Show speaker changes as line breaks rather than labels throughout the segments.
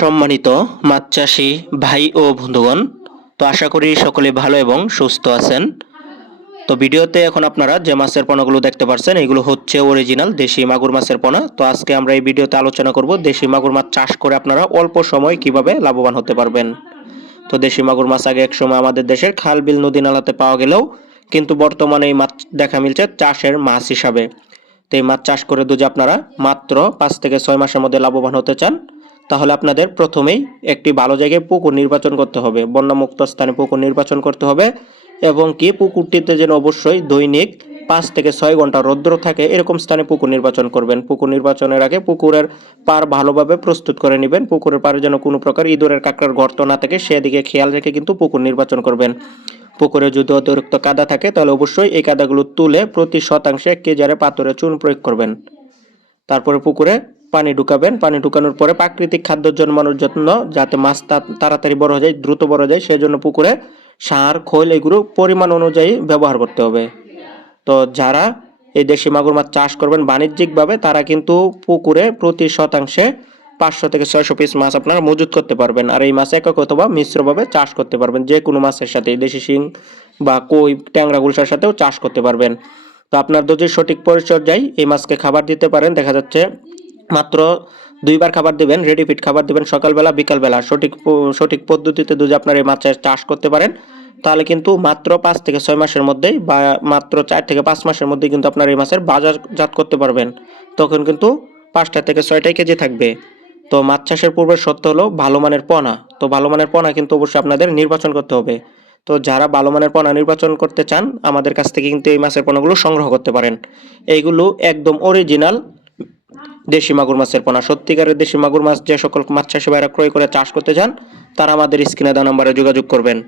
সম্মানিত মাছ চাষি ভাই ও বন্ধুগণ, তো আশা করি সকলে ভালো এবং সুস্থ আছেন। তো ভিডিওতে এখন আপনারা যে মাছের পোনাগুলো দেখতে পাচ্ছেন এগুলো হচ্ছে অরিজিনাল দেশি মাগুর মাছের পোনা। তো আজকে আমরা এই ভিডিওতে আলোচনা করব দেশি মাগুর মাছ চাষ করে আপনারা অল্প সময় কীভাবে লাভবান হতে পারবেন। তো দেশি মাগুর মাছ আগে এক সময় আমাদের দেশের খাল বিল নদী নালাতে পাওয়া গেলেও কিন্তু বর্তমানে এই মাছ দেখা মিলছে চাষের মাছ হিসাবে। তো এই মাছ চাষ করে যদি আপনারা মাত্র পাঁচ থেকে ছয় মাসের মধ্যে লাভবান হতে চান। তাহলে আপনাদের প্রথমেই একটি ভালো জায়গায় পুকুর নির্বাচন করতে হবে, বন্যামুক্ত স্থানে পুকুর নির্বাচন করতে হবে এবং কি পুকুরটিতে যেন অবশ্যই দৈনিক পাঁচ থেকে ছয় ঘণ্টা রৌদ্র থাকে, এরকম স্থানে পুকুর নির্বাচন করবেন। পুকুর নির্বাচনের আগে পুকুরের পার ভালোভাবে প্রস্তুত করে নেবেন, পুকুরের পারে যেন কোনো প্রকার ইঁদুরের কাঁকড়ার গর্ত না থাকে, সেদিকে খেয়াল রেখে কিন্তু পুকুর নির্বাচন করবেন। পুকুরে যদি অতিরিক্ত কাদা থাকে, তাহলে অবশ্যই এই কাদাগুলো তুলে প্রতি শতাংশে এক কেজি হারে পাথরে চুন প্রয়োগ করবেন। তারপরে পুকুরে পানি ঢুকাবেন। পানি ঢুকানোর পরে প্রাকৃতিক খাদ্য জন্মানোর জন্য যাতে মাছ তাড়াতাড়ি বড় হয়ে যায়, দ্রুত বড় হয়ে যায় সেই জন্য পুকুরে সার, খোল এগুলো পরিমাণ অনুযায়ী ব্যবহার করতে হবে। তো যারা এই দেশি মাগুর মাছ চাষ করবেন বাণিজ্যিকভাবে, তারা কিন্তু পুকুরে প্রতি শতাংশে পাঁচশো থেকে ছয়শো পিস মাছ আপনারা মজুত করতে পারবেন। আর এই মাছ একক অথবা মিশ্রভাবে চাষ করতে পারবেন। যে কোনো মাছের সাথে দেশি শিং বা কই, ট্যাংরা গুলশার সাথেও চাষ করতে পারবেন। তো আপনার যদি সঠিক পরিচর্যায় এই মাছকে খাবার দিতে পারেন, দেখা যাচ্ছে মাত্র দুইবার খাবার দিবেন রেডি ফিট খাবার দিবেন সকালবেলা, বিকালবেলা। সঠিক সঠিক পদ্ধতিতে যদি আপনার এই মাছের চাষ করতে পারেন, তাহলে কিন্তু মাত্র পাঁচ থেকে ছয় মাসের মধ্যেই বা মাত্র চার থেকে পাঁচ মাসের মধ্যেই কিন্তু আপনার এই মাছের বাজারজাত করতে পারবেন। তখন কিন্তু পাঁচটা থেকে ছয়টাই কেজি থাকবে। তো মাছ চাষের পূর্বে সত্য হলো ভালো মানের পোনা। তো ভালো মানের পোনা কিন্তু অবশ্যই আপনাদের নির্বাচন করতে হবে। তো যারা ভালো মানের পোনা নির্বাচন করতে চান, আমাদের কাছ থেকে কিন্তু এই মাছের পোনাগুলো সংগ্রহ করতে পারেন। এইগুলো একদম অরিজিনাল দেশি মাগুর মাছের পোনা। সত্যিকারের দেশি মাগুর মাছ যে সকল মাছ চাষি ভাইরা ক্রয় করে চাষ করতে চান, তারা আমাদের স্ক্রিনে দেওয়া নাম্বারে যোগাযোগ করবেন।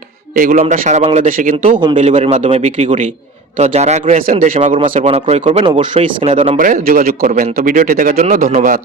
এগুলো আমরা সারা বাংলাদেশে কিন্তু হোম ডেলিভারির মাধ্যমে বিক্রি করি। তো যারা আগ্রহী আছেন দেশি মাগুর মাছের পোনা ক্রয় করবেন, অবশ্যই স্ক্রিনে দেওয়া নাম্বারে যোগাযোগ করবেন। তো ভিডিওটি দেখার জন্য ধন্যবাদ।